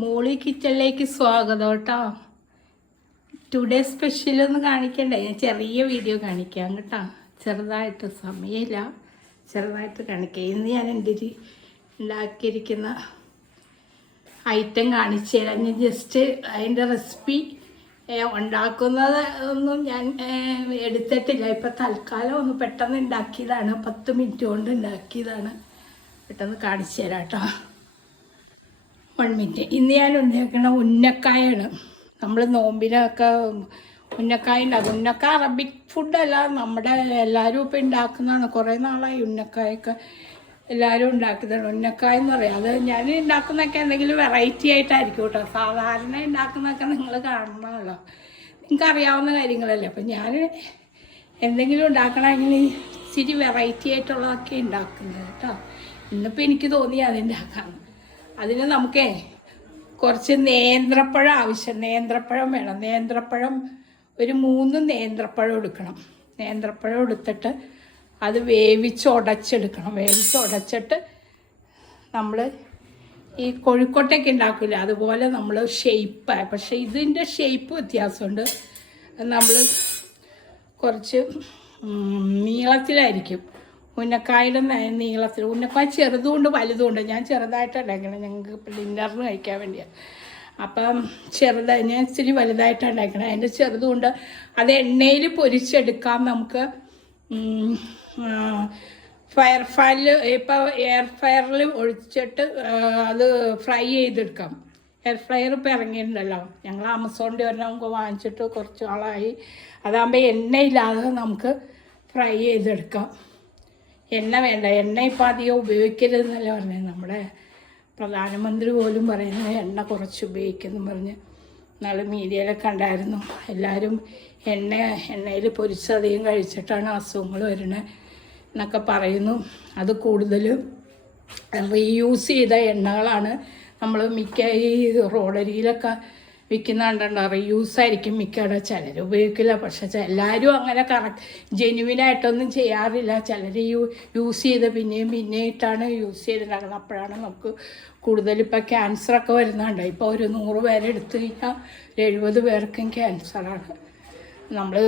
മോളി കിച്ചണിലേക്ക് സ്വാഗതം കേട്ടോ. ടുഡേ സ്പെഷ്യലൊന്നും കാണിക്കണ്ടേ, ഞാൻ ചെറിയ വീഡിയോ കാണിക്കാം കേട്ടോ. ചെറുതായിട്ട് സമയമില്ല, ചെറുതായിട്ട് കാണിക്കാം. ഇന്ന് ഞാൻ എൻ്റെ ഉണ്ടാക്കിയിരിക്കുന്ന ഐറ്റം കാണിച്ചു തരാം. ഞാൻ ജസ്റ്റ് അതിൻ്റെ റെസിപ്പി ഉണ്ടാക്കുന്നത് ഒന്നും ഞാൻ എടുത്തിട്ടില്ല. ഇപ്പം തൽക്കാലം ഒന്ന് പെട്ടെന്ന് ഉണ്ടാക്കിയതാണ്, 10 മിനിറ്റ് കൊണ്ട് ഉണ്ടാക്കിയതാണ്. പെട്ടെന്ന് കാണിച്ചു തരാം കേട്ടോ. 1 മിനിറ്റ്. ഇന്ന് ഞാൻ ഉണ്ടാക്കുന്ന ഉന്നക്കായാണ്. നമ്മൾ നോമ്പിനൊക്കെ ഉന്നക്കായ ഉണ്ടാക്കും. ഉന്നക്ക അറബിക് ഫുഡല്ല, നമ്മുടെ എല്ലാവരും ഇപ്പം ഉണ്ടാക്കുന്നതാണ്. കുറേ നാളായി ഉന്നക്കായൊക്കെ എല്ലാവരും ഉണ്ടാക്കുന്നതാണ്. ഉന്നക്കായ എന്ന് പറയാം. അത് ഞാൻ ഉണ്ടാക്കുന്നതൊക്കെ എന്തെങ്കിലും വെറൈറ്റി ആയിട്ടായിരിക്കും കേട്ടോ. സാധാരണ ഉണ്ടാക്കുന്നതൊക്കെ നിങ്ങൾ കാണണമല്ലോ, നിങ്ങൾക്ക് അറിയാവുന്ന കാര്യങ്ങളല്ലേ. അപ്പം ഞാൻ എന്തെങ്കിലും ഉണ്ടാക്കണമെങ്കിൽ ഇച്ചിരി വെറൈറ്റി ആയിട്ടുള്ളതൊക്കെ ഉണ്ടാക്കുന്നത് കേട്ടോ. ഇന്നിപ്പോൾ എനിക്ക് തോന്നി അതുണ്ടാക്കാം. അതിന് നമുക്ക് കുറച്ച് നേന്ത്രപ്പഴം ആവശ്യം. നേന്ത്രപ്പഴം വേണം. നേന്ത്രപ്പഴം ഒരു 3 നേന്ത്രപ്പഴം എടുക്കണം. നേന്ത്രപ്പഴം എടുത്തിട്ട് അത് വേവിച്ചുടച്ചെടുക്കണം. വേവിച്ചുടച്ചിട്ട് നമ്മൾ ഈ കോഴിക്കോട്ടൊക്കെ ഉണ്ടാക്കില്ല, അതുപോലെ നമ്മൾ ഷേപ്പായി. പക്ഷേ ഇതിൻ്റെ ഷേപ്പ് വ്യത്യാസമുണ്ട്. നമ്മൾ കുറച്ച് നീളത്തിലായിരിക്കും. ഉന്നക്കായുടെ നീളത്തിൽ. ഉന്നക്കായ ചെറുതുകൊണ്ട് വലുതുകൊണ്ട്. ഞാൻ ചെറുതായിട്ടാണ് ഉണ്ടാക്കണം, ഞങ്ങൾക്ക് ഡിന്നറിന് കഴിക്കാൻ വേണ്ടിയാണ്. അപ്പം ഞാൻ ഇച്ചിരി വലുതായിട്ടാണ് ഉണ്ടാക്കണം. അതിൻ്റെ ചെറുതുകൊണ്ട് അത് എണ്ണയിൽ പൊരിച്ചെടുക്കാം നമുക്ക്. ഫയർ ഫയറിൽ ഇപ്പോൾ എയർ ഫയറിൽ ഒഴിച്ചിട്ട് അത് ഫ്രൈ ചെയ്തെടുക്കാം. എയർ ഫ്രയർ ഇപ്പോൾ ഇറങ്ങിയിട്ടുണ്ടല്ലോ, ഞങ്ങൾ ആമസോണിൻ്റെ ഒരെണ്ണം വാങ്ങിച്ചിട്ട് കുറച്ച് നാളായി. അതാകുമ്പോൾ എണ്ണയില്ലാതെ നമുക്ക് ഫ്രൈ ചെയ്തെടുക്കാം. എണ്ണ വേണ്ട, എണ്ണ ഇപ്പം അധികം ഉപയോഗിക്കരുതെന്നല്ല പറഞ്ഞത്. നമ്മുടെ പ്രധാനമന്ത്രി പോലും പറയുന്നത് എണ്ണ കുറച്ച് ഉപയോഗിക്കുമെന്ന് പറഞ്ഞ് നാളെ മീഡിയയിലൊക്കെ കണ്ടായിരുന്നു. എല്ലാവരും എണ്ണയിൽ പൊരിച്ചധികം കഴിച്ചിട്ടാണ് അസുഖങ്ങൾ വരുന്നത് എന്നൊക്കെ പറയുന്നു. അത് കൂടുതലും റീയൂസ് ചെയ്ത എണ്ണകളാണ്. നമ്മൾ മിക്ക ഈ റോഡരിയിലൊക്കെ വിൽക്കുന്ന കണ്ടോ, റീയൂസ് ആയിരിക്കും മിക്കവിടെ. ചിലർ ഉപയോഗിക്കില്ല, പക്ഷെ എല്ലാവരും അങ്ങനെ ജെന്യുവിനായിട്ടൊന്നും ചെയ്യാറില്ല. ചിലർ യൂസ് ചെയ്ത് പിന്നെയും ഇട്ടാണ് യൂസ് ചെയ്തിട്ടുണ്ടാക്കുന്നത്. അപ്പോഴാണ് നമുക്ക് കൂടുതലിപ്പോൾ ക്യാൻസറൊക്കെ വരുന്നുണ്ട്. ഇപ്പോൾ ഒരു 100 പേരെ എടുത്തു കഴിഞ്ഞാൽ 70 പേർക്കും ക്യാൻസറാണ്. നമ്മൾ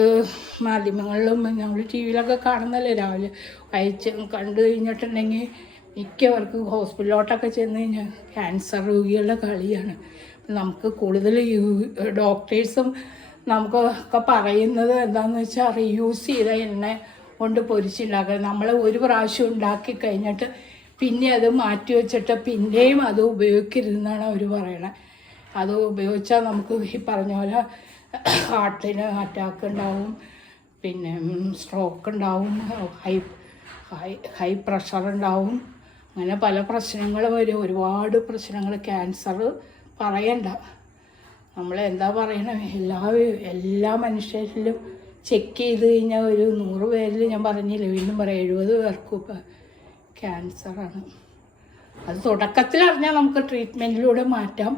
മാധ്യമങ്ങളിലും നമ്മൾ ടി വിയിലൊക്കെ കാണുന്നല്ലേ, രാവിലെ കണ്ടു കഴിഞ്ഞിട്ടുണ്ടെങ്കിൽ മിക്കവർക്കും ഹോസ്പിറ്റലിലോട്ടൊക്കെ ചെന്ന് കഴിഞ്ഞാൽ ക്യാൻസർ രോഗികളുടെ കളിയാണ്. നമുക്ക് കൂടുതൽ ഡോക്ടേഴ്സും നമുക്കൊക്കെ പറയുന്നത് എന്താണെന്ന് വെച്ചാൽ റീയൂസ് ചെയ്ത എണ്ണ കൊണ്ട് പൊരിച്ചുണ്ടാക്കുക. നമ്മൾ ഒരു പ്രാവശ്യം ഉണ്ടാക്കി കഴിഞ്ഞിട്ട് പിന്നെ അത് മാറ്റി വെച്ചിട്ട് പിന്നെയും അത് ഉപയോഗിക്കരുതെന്നാണ് അവർ പറയണത്. അത് ഉപയോഗിച്ചാൽ നമുക്ക് ഈ പറഞ്ഞ പോലെ ഹാർട്ടിന് അറ്റാക്ക് ഉണ്ടാവും, പിന്നെ സ്ട്രോക്ക് ഉണ്ടാവും, ഹൈ പ്രഷർ ഉണ്ടാവും. അങ്ങനെ പല പ്രശ്നങ്ങൾ വരും, ഒരുപാട് പ്രശ്നങ്ങൾ. ക്യാൻസർ പറയണ്ട, നമ്മൾ എന്താ പറയണേ, എല്ലാ മനുഷ്യരിലും ചെക്ക് ചെയ്ത് കഴിഞ്ഞാൽ ഒരു 100 പേരിൽ ഞാൻ പറഞ്ഞില്ല, വീണ്ടും പറയാം, 70 പേർക്കും ഇപ്പം ക്യാൻസറാണ്. അത് തുടക്കത്തിൽ അറിഞ്ഞാൽ നമുക്ക് ട്രീറ്റ്മെൻറ്റിലൂടെ മാറ്റാം.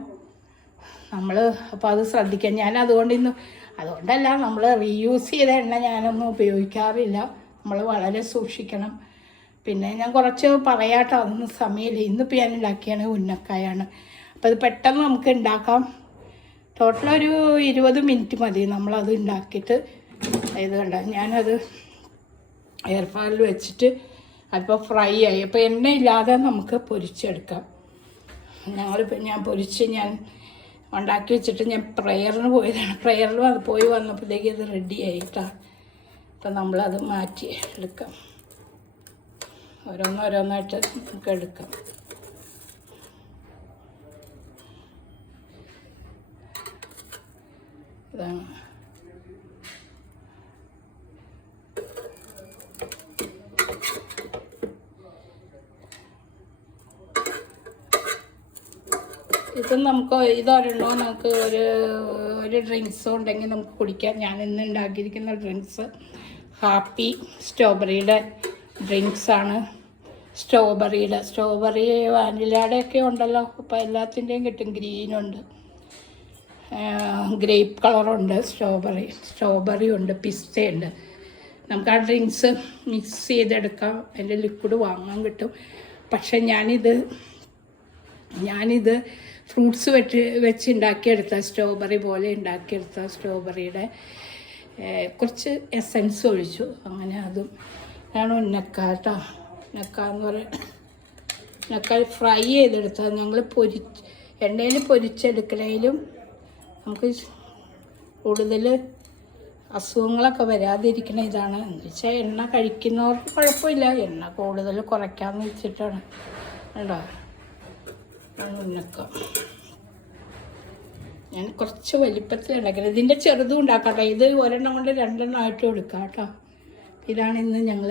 നമ്മൾ അപ്പോൾ അത് ശ്രദ്ധിക്കാം. ഞാൻ അതുകൊണ്ടല്ല, നമ്മൾ റീയൂസ് ചെയ്ത എണ്ണ ഞാനൊന്നും ഉപയോഗിക്കാറില്ല. നമ്മൾ വളരെ സൂക്ഷിക്കണം. പിന്നെ ഞാൻ കുറച്ച് പറയാട്ടോ, അതൊന്നും സമയമില്ല. ഇന്നിപ്പോൾ ഞാൻ ഉണ്ടാക്കിയാണ് ഉന്നക്കായാണ്. അപ്പോൾ അത് പെട്ടെന്ന് നമുക്ക് ഉണ്ടാക്കാം. ടോട്ടൽ ഒരു 20 മിനിറ്റ് മതി നമ്മളത് ഉണ്ടാക്കിയിട്ട്. ഇത് കണ്ട, ഞാനത് എയർ ഫ്രയറിൽ വെച്ചിട്ട് അല്പം ഫ്രൈ ആയി. അപ്പോൾ എണ്ണയില്ലാതെ നമുക്ക് പൊരിച്ചെടുക്കാം. ഞാൻ പൊരിച്ച് ഞാൻ ഉണ്ടാക്കി വെച്ചിട്ട് ഞാൻ പ്രയറിന് പോയതാണ്. പ്രയറിൽ പോയി വന്നപ്പോഴത്തേക്ക് ഇത് റെഡി ആയിട്ടാണ്. അപ്പം നമ്മളത് മാറ്റി എടുക്കാം. ഓരോന്നായിട്ട് നമുക്ക് എടുക്കാം. ഇതാണ് ഇത് നമുക്ക് ഇതൊരെണ്ണോ നമുക്ക് ഒരു ഡ്രിങ്ക്സോ ഉണ്ടെങ്കിൽ നമുക്ക് കുടിക്കാം. ഞാൻ ഇന്ന് ഉണ്ടാക്കിയിരിക്കുന്ന ഡ്രിങ്ക്സ് ഹാപ്പി സ്ട്രോബെറിയുടെ ഡ്രിങ്ക്സാണ്. സ്ട്രോബെറി വാനിലയുടെ ഒക്കെ ഉണ്ടല്ലോ, അപ്പോൾ എല്ലാത്തിൻ്റെയും കിട്ടും. ഗ്രീനുണ്ട്, ഗ്രേപ്പ് കളറുണ്ട്, സ്ട്രോബെറി ഉണ്ട്, പിസ്തയുണ്ട്. നമുക്ക് ആ ഡ്രിങ്ക്സ് മിക്സ് ചെയ്തെടുക്കാം. അതിൻ്റെ ലിക്വിഡ് വാങ്ങാൻ കിട്ടും. പക്ഷെ ഞാനിത് ഞാനിത് ഫ്രൂട്ട്സ് വെച്ച് ഉണ്ടാക്കിയെടുത്ത സ്ട്രോബെറി പോലെ ഉണ്ടാക്കിയെടുത്ത സ്ട്രോബെറിയുടെ കുറച്ച് എസൻസ് ഒഴിച്ചു. അങ്ങനെ അതും ആണ് ഉന്നക്ക കേട്ടോ. ഉന്നക്ക എന്ന് പറയുക, ഉന്നക്ക ഫ്രൈ ചെയ്തെടുത്താൽ ഞങ്ങൾ എണ്ണയിൽ പൊരിച്ചെടുക്കണേലും നമുക്ക് കൂടുതൽ അസുഖങ്ങളൊക്കെ വരാതിരിക്കണ ഇതാണ്. എന്ന് വെച്ചാൽ എണ്ണ കഴിക്കുന്നവർക്ക് കുഴപ്പമില്ല, എണ്ണ കൂടുതൽ കുറയ്ക്കാമെന്ന് വെച്ചിട്ടാണ് കേട്ടോ. ഉന്നക്ക ഞാൻ കുറച്ച് വലിപ്പത്തിൽ ഉണ്ടാക്കുന്നത്. ഇതിൻ്റെ ചെറുതും ഉണ്ടാക്കാം കേട്ടോ. ഇത് ഒരെണ്ണം കൊണ്ട് 2 എണ്ണം ആയിട്ട് കൊടുക്കാം കേട്ടോ. ഇതാണ് ഇന്ന് ഞങ്ങൾ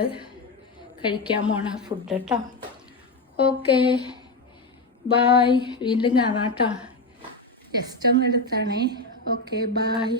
കഴിക്കാൻ പോണ ഫുഡ് കേട്ടോ. ഓക്കെ ബായ്, വീണ്ടും കാണാം കേട്ടോ. ജസ്റ്റ് ഒന്ന് എടുത്താണേ. Okay bye.